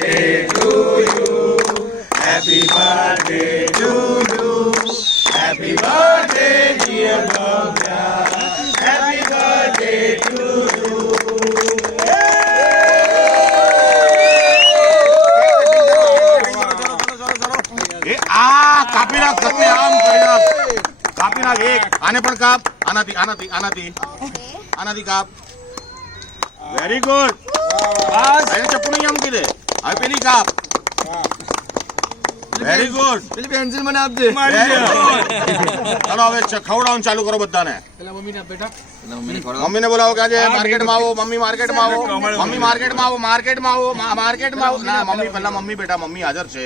birthday to you. Happy birthday to you. Happy birthday, dear Bhavya. Happy birthday to you. કાપી નાખ સત્ય આમ કરી નાખ કાપી નાખ એક આને પણ કાપ આનાથી આનાથી આનાથી આનાથી કાપ વેરી ગુડ બસ એને ચપ્પુ નહીં આમ કીધે હવે પેલી કાપ વેરી ગુડ પેલી પેન્સિલ મને આપજે ચાલો હવે ખવડાવવાનું ચાલુ કરો બધાને મમ્મીને બોલાવો કે આજે માર્કેટમાં આવો મમ્મી માર્કેટમાં આવો મમ્મી માર્કેટમાં આવો માર્કેટમાં આવો માર્કેટમાં આવો ના મમ્મી પહેલા મમ્મી બેટા મમ્મી હાજર છે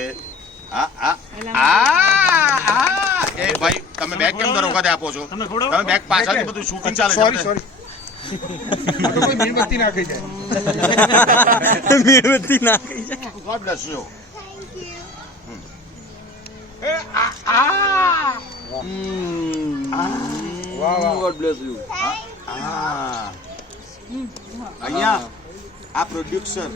એ ભાઈ તમે બેગ કેમ દર વખતે આપો છો તમે બેગ પાછળથી બધું શૂટિંગ ચાલે સોરી સોરી કોઈ મીણબત્તી નાખી જાય મીણબત્તી નાખી જાય God bless you God bless you અહીંયા આ પ્રોડ્યુસર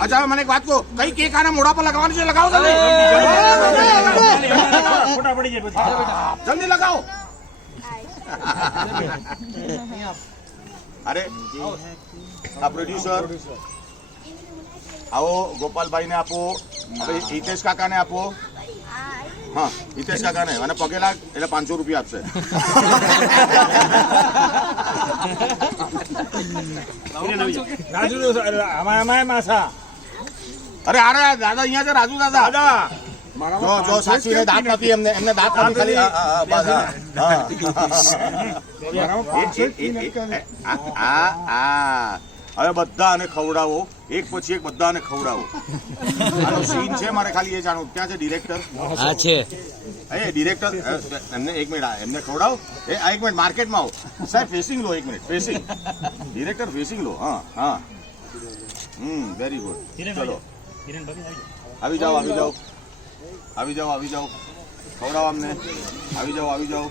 અચ્છા મને એક વાત કહો કઈ કેક આના મોઢા પર લગાવવાની છે લગાવો જલ્દી લગાવો અરે આ પ્રોડ્યુસર આવો ગોપાલભાઈ ને આપો હિતેશ કાકા ને આપો હા હિતેશ કાકા ને અને પગે લાગ એટલે 500 રૂપિયા આપશે અરે અરે દાદા અહીંયા છે રાજુ દાદા જો સાચી ને દાંત નથી એમને દાંત નથી ખાલી હવે બધાને ખવડાવો એક પછી એક બધાને ખવડાવો આનો સીન છે મારે ખાલી એ જાણવું ક્યાં છે ડિરેક્ટર હા છે એ ડિરેક્ટર એમને એક મિનિટ એમને ખવડાવો એ આ એક મિનિટ માર્કેટમાં આવો સાહેબ ફેસિંગ લો એક મિનિટ ફેસિંગ ડિરેક્ટર ફેસિંગ લો હા હા વેરી ગુડ ચલો આવી જાઓ આવી જાઓ આવી જાઓ આવી જાઓ ખવડાવો અમને આવી જાઓ આવી જાઓ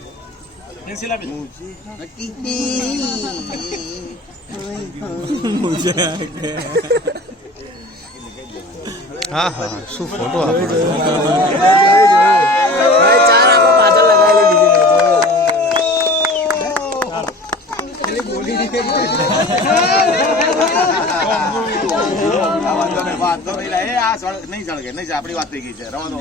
હા હા શું ફોટો આપણે નહીં સળગે નહીં આપણી વાત થઈ ગઈ છે રવા દો